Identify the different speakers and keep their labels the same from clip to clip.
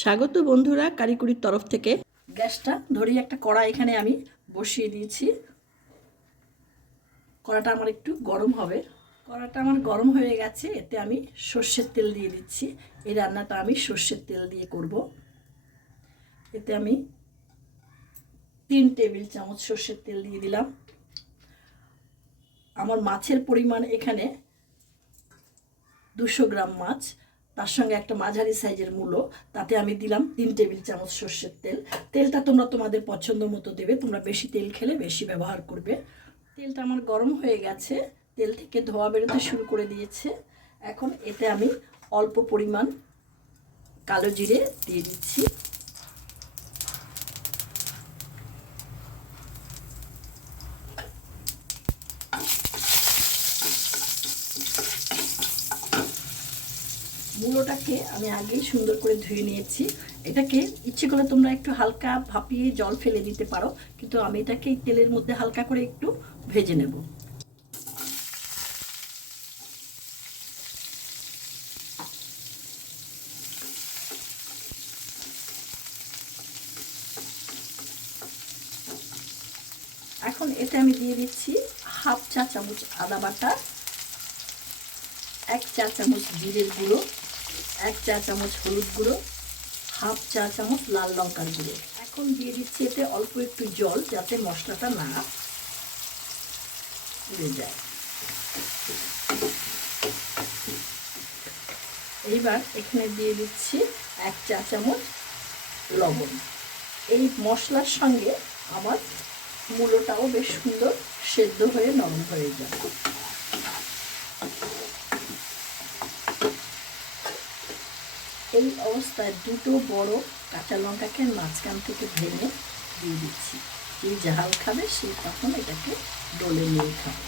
Speaker 1: স্বাগত বন্ধুরা কারিকুরির তরফ থেকে। গ্যাসটা ধরিয়ে একটা কড়া এখানে আমি বসিয়ে দিয়েছি। কড়াটা আমার একটু গরম হবে। কড়াটা আমার গরম হয়ে গেছে, এতে আমি সর্ষের তেল দিয়ে দিচ্ছি। এই রান্নাটা আমি সর্ষের তেল দিয়ে করব। এতে আমি তিন টেবিল চামচ সর্ষের তেল দিয়ে দিলাম। আমার মাছের পরিমাণ এখানে দুশো গ্রাম মাছ। তার সঙ্গে একটা মাঝারি সাইজের মূলো, তাতে আমি দিলাম তিন টেবিল চামচ সর্ষের তেল। তেলটা তোমরা তোমাদের পছন্দ মতো দেবে, তোমরা বেশি তেল খেলে বেশি ব্যবহার করবে। তেলটা আমার গরম হয়ে গেছে, তেল থেকে ধোয়া বেরোতে শুরু করে দিয়েছে। এখন এতে আমি অল্প পরিমাণ কালো জিরে দিয়ে দিচ্ছি। মূলোটাকে আমি আগেই সুন্দর করে ধুয়ে নিয়েছি। এটাকে ইচ্ছে করলে তোমরা একটু হালকা ভাপিয়ে জল ফেলে দিতে পারো, কিন্তু আমি এটাকে তেলের মধ্যে হালকা করে একটু ভেজে নেব। এখন এটা আমি দিয়ে দিচ্ছি হাফ চা চামচ আদা বাটা, এক চা চামচ জিরের গুঁড়ো এক চা চামচ হলুদ গুঁড়ো, হাফ চা চামচ লাল লঙ্কার গুঁড়ো। এখন দিয়ে দিচ্ছি এতে অল্প একটু জল যাতে মশলাটা না পুড়ে যায়। এইবার এখানে দিয়ে দিচ্ছি এক চা চামচ লবণ। এই মশলার সঙ্গে আমার মূলোটাও বেশ সুন্দর সেদ্ধ হয়ে নরম হয়ে যায়। এই অবস্থায় দুটো বড় কাঁচা লঙ্কাকে মাঝখান থেকে ভেঙে দিয়ে দিচ্ছি। যে ঝাল খাবে সে তখন এটাকে ডলে নিয়ে খাবে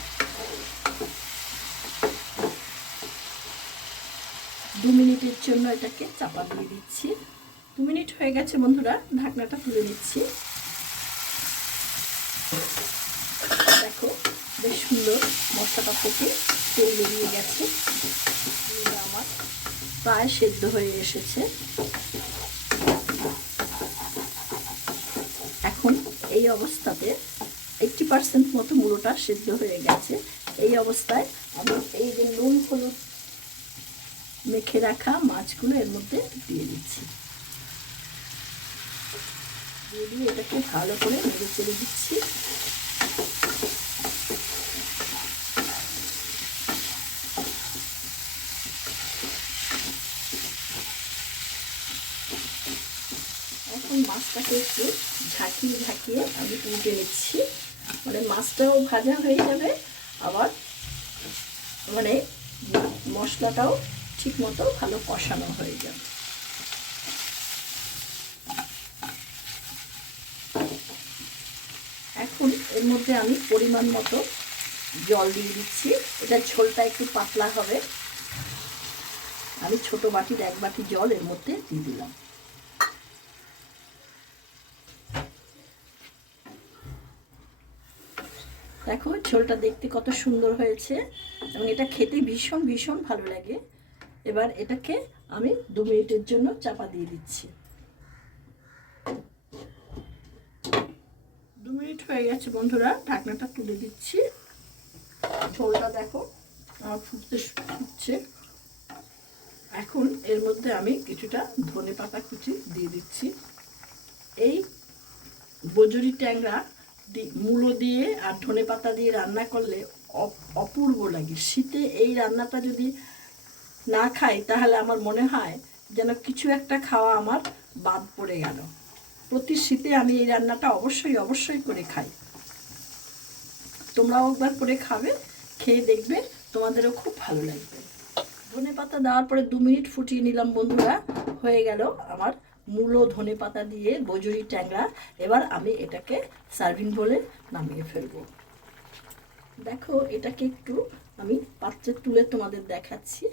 Speaker 1: দু মিনিটের জন্য এটাকে চাপা দিয়ে দিচ্ছি। দু মিনিট হয়ে গেছে বন্ধুরা, ঢাকনাটা তুলে নিচ্ছি। দেখো, বেশ সুন্দর মশলাটা থেকে তেল বেরিয়ে গেছে। প্রায় সেদ্ধ হয়ে এসেছে। এখন এই অবস্থাতে এইটটি পার্সেন্ট মতো মুড়োটা সেদ্ধ হয়ে গেছে। এই অবস্থায় আমি এই যে নুন হলুদ মেখে রাখা মাছগুলো এর মধ্যে দিয়ে দিচ্ছি। দিয়ে দিয়ে এটাকে ভালো করে মেরে চেড়ে দিচ্ছি। এখন মাছটাকে একটু ঝাঁকিয়ে ঝাঁকিয়ে আমি উল্টে নিচ্ছি। মানে মাছটাও ভাজা হয়ে যাবে, আবার মানে মশলাটাও ঠিক মতো ভালো কষানো হয়ে যাবে। এখন এর মধ্যে আমি পরিমাণ মতো জল দিয়ে দিচ্ছি। এটা ঝোলটা একটু পাতলা হবে। আমি ছোট বাটির এক বাটি জল এর মধ্যে দিয়ে দিলাম। দেখো ঝোলটা দেখতে কত সুন্দর হয়েছে এবং এটা খেতে ভীষণ ভীষণ ভালো লাগে। এবার এটাকে আমি দু মিনিটের জন্য চাপা দিয়ে দিচ্ছি। দু মিনিট হয়ে গেছে বন্ধুরা, ঢাকনাটা তুলে দিচ্ছি। ঝোলটা দেখো আমার ফুটতে ফুটছে। এখন এর মধ্যে আমি কিছুটা ধনে পাতা কুচি দিয়ে দিচ্ছি। এই বজুরি ট্যাংরা মূলো দিয়ে আর ধনে পাতা দিয়ে রান্না করলে অপূর্ব লাগে। শীতে এই রান্নাটা যদি না খাই, তাহলে আমার মনে হয় যেন কিছু একটা খাওয়া আমার বাদ পড়ে গেল। প্রতি শীতে আমি এই রান্নাটা অবশ্যই অবশ্যই করে খাই। তোমরাও একবার করে খাবে, খেয়ে দেখবে, তোমাদেরও খুব ভালো লাগবে। ধনে পাতা দেওয়ার পরে দু মিনিট ফুটিয়ে নিলাম বন্ধুরা, হয়ে গেল আমার মূলো ধনে পাতা দিয়ে বজুরি ট্যাংরা, এবার আমি এটাকে সার্ভিং বলে নামিয়ে ফেলব। দেখো, এটাকে একটু আমি পাত্রে তুলে তোমাদের দেখাচ্ছি।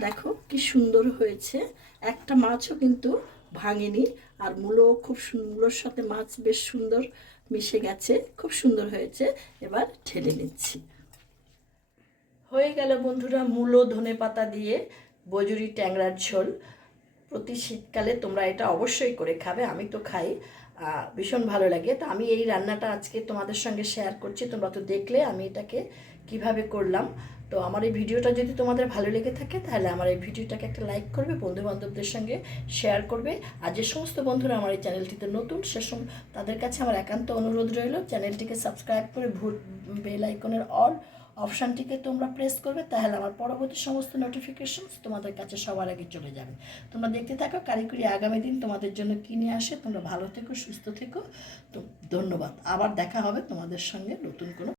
Speaker 1: দেখো, কি সুন্দর হয়েছে। একটা মাছও কিন্তু ভাঙেনি, আর মূলো খুব মূলোর সাথে মাছ বেশ সুন্দর মিশে গেছে, খুব সুন্দর হয়েছে। এবার ঠেলে নিচ্ছি। হয়ে গেল বন্ধুরা মূলো ধনে পাতা দিয়ে বজুরি ট্যাংরার ঝোল। প্রতি শীতকালে তোমরা এটা অবশ্যই করে খাবে, আমি তো খাই ভীষণ ভালো লাগে। তো আমি এই রান্নাটা আজকে তোমাদের সঙ্গে শেয়ার করছি, তোমরা তো দেখলে আমি এটাকে কীভাবে করলাম। তো আমার এই ভিডিওটা যদি তোমাদের ভালো লেগে থাকে, তাহলে আমার এই ভিডিওটাকে একটা লাইক করবে বন্ধু বান্ধবদের সঙ্গে শেয়ার করবে। আর যে সমস্ত বন্ধুরা আমার এই চ্যানেলটিতে নতুন, সে তাদের কাছে আমার একান্ত অনুরোধ রইল চ্যানেলটিকে সাবস্ক্রাইব করে ভুল বেল আইকনের অল অপশানটিকে তোমরা প্রেস করবে, তাহলে আমার পরবর্তী সমস্ত নোটিফিকেশনস তোমাদের কাছে সবার আগে চলে যাবে। তোমরা দেখতে থাকো, কারিগরি আগামী দিন তোমাদের জন্য কিনে আসে। তোমরা ভালো থেকো, সুস্থ থেকো। তো ধন্যবাদ। আবার দেখা হবে তোমাদের সঙ্গে নতুন কোনো